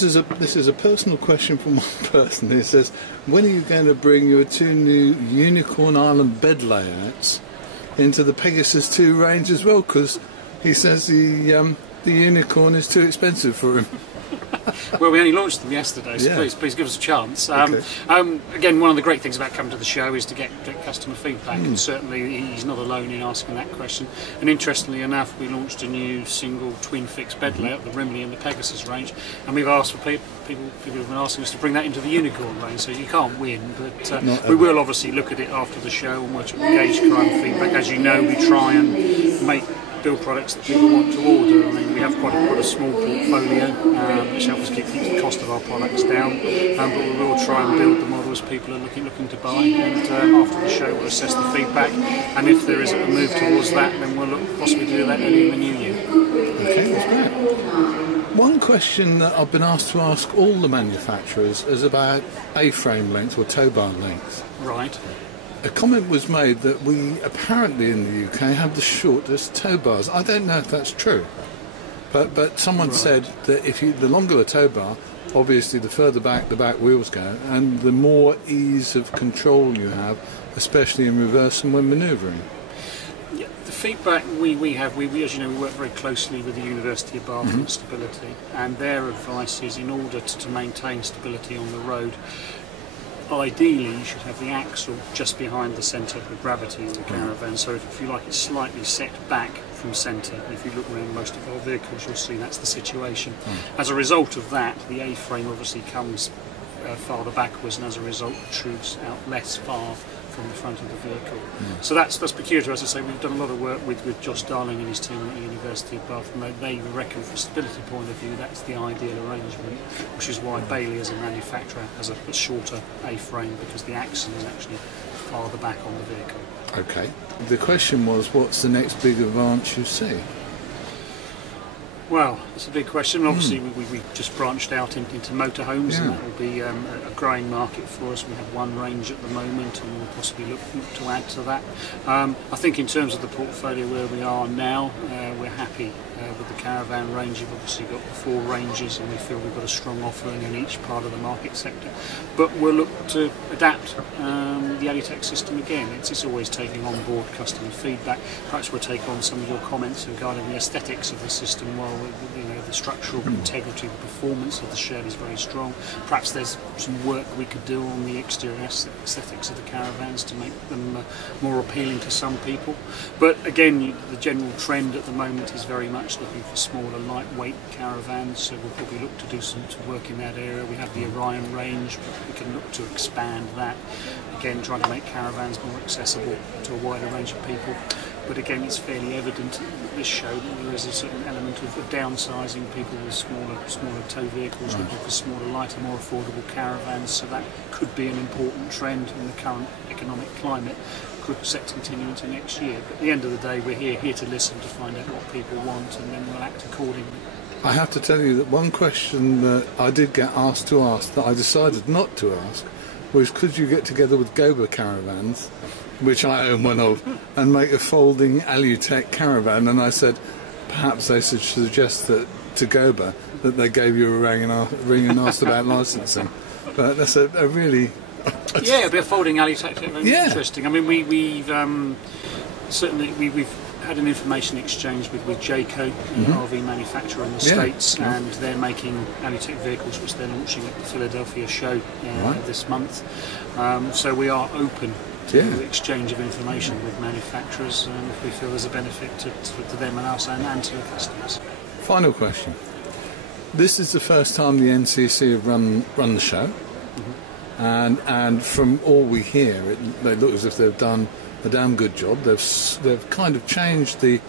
this is a personal question from one person who says, when are you going to bring your 2 new Unicorn Island bed layouts into the Pegasus 2 range as well? Because he says the Unicorn is too expensive for him. Well, we only launched them yesterday, so Yeah. please give us a chance. Okay. Again, one of the great things about coming to the show is to get customer feedback, and certainly he's not alone in asking that question. And interestingly enough, we launched a new single twin fixed bed layout, the Rimley and the Pegasus range, and we've asked for people have been asking us to bring that into the Unicorn range, so you can't win, but we will obviously look at it after the show and we'll engage client feedback. As you know, we try and build products that people want to order. I mean, we have quite a small portfolio, which helps us keep the cost of our products down, but we will try and build the models people are looking to buy, and after the show we'll assess the feedback, and if there is a move towards that, then we'll look possibly do that early in the new year. Okay, that's great. One question that I've been asked to ask all the manufacturers is about A-frame length or tow bar length. Right. A comment was made that we apparently in the UK have the shortest tow bars. I don't know if that's true, but someone said that the longer the tow bar, obviously the further back the back wheels go, and the more ease of control you have, especially in reverse and when manoeuvring. Yeah, the feedback we have, as you know, we work very closely with the University of Bath on stability, and their advice is, in order to maintain stability on the road, ideally you should have the axle just behind the centre of gravity in the Caravan, so if you like, it's slightly set back from centre. If you look around most of our vehicles, you'll see that's the situation. As a result of that, the A-frame obviously comes farther backwards, and as a result protrudes out less far from the front of the vehicle. So that's peculiar. As I say, we've done a lot of work with Josh Darling and his team at the University of Bath, and they reckon from a stability point of view that's the ideal arrangement, which is why Bailey as a manufacturer has a shorter A-frame, because the axle is actually farther back on the vehicle. Okay. The question was, what's the next big advance you see? Well, it's a big question. Obviously, we just branched out into motorhomes, and that will be a growing market for us. We have one range at the moment, and we'll possibly look to add to that. I think in terms of the portfolio where we are now, we're happy with the Caravan range. You've obviously got the 4 ranges, and we feel we've got a strong offering in each part of the market sector. But we'll look to adapt the Alutech system again. It's always taking on board customer feedback. Perhaps we'll take on some of your comments regarding the aesthetics of the system, while the structural integrity, the performance of the shed is very strong. Perhaps there's some work we could do on the exterior aesthetics of the Caravans to make them more appealing to some people. But again, the general trend at the moment is very much looking for smaller, lightweight Caravans, so we'll probably look to do some work in that area. We have the Orion range, but we can look to expand that. Again, trying to make Caravans more accessible to a wider range of people. But again, it's fairly evident at this show that there is a certain element of downsizing, people with smaller tow vehicles looking for smaller, lighter, more affordable Caravans, so that could be an important trend in the current economic climate. Could set to continue into next year. But at the end of the day, we're here to listen, to find out what people want, and then we'll act accordingly. I have to tell you that one question that I did get asked to ask that I decided not to ask was, could you get together with Goba Caravans, which I own one of, and make a folding Alutech Caravan? And I said perhaps they should suggest that to Goba that they gave you a ring and asked about licensing. But that's a really... Yeah, a bit of folding Alutech, very interesting. I mean, we've certainly we've had an information exchange with Jayco, an RV manufacturer in the States, and they're making Alutech vehicles, which they're launching at the Philadelphia show this month. So we are open to exchange of information with manufacturers, and if we feel there's a benefit to them and us and to the customers. Final question. This is the first time the NCC have run the show. And from all we hear, they look as if they've done a damn good job. They've kind of changed the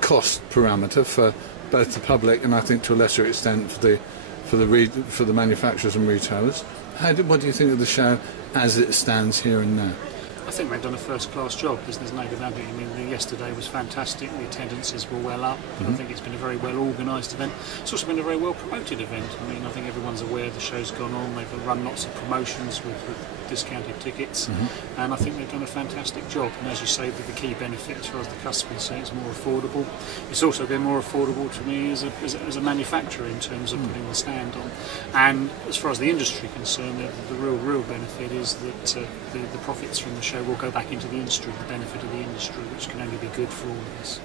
cost parameter for both the public and I think to a lesser extent for the manufacturers and retailers. What do you think of the show as it stands here and now? I think they've done a first-class job. There's no doubt about it. I mean, yesterday was fantastic. The attendances were well up. I think it's been a very well-organised event. It's also been a very well-promoted event. I mean, I think everyone's aware the show's gone on. They've run lots of promotions with discounted tickets, and I think they've done a fantastic job. And as you say, the key benefit as far as the customers say, it's more affordable. It's also been more affordable to me as a manufacturer in terms of putting the stand on. And as far as the industry is concerned, the real benefit is that the profits from the show will go back into the industry, the benefit of the industry, which can only be good for all of us.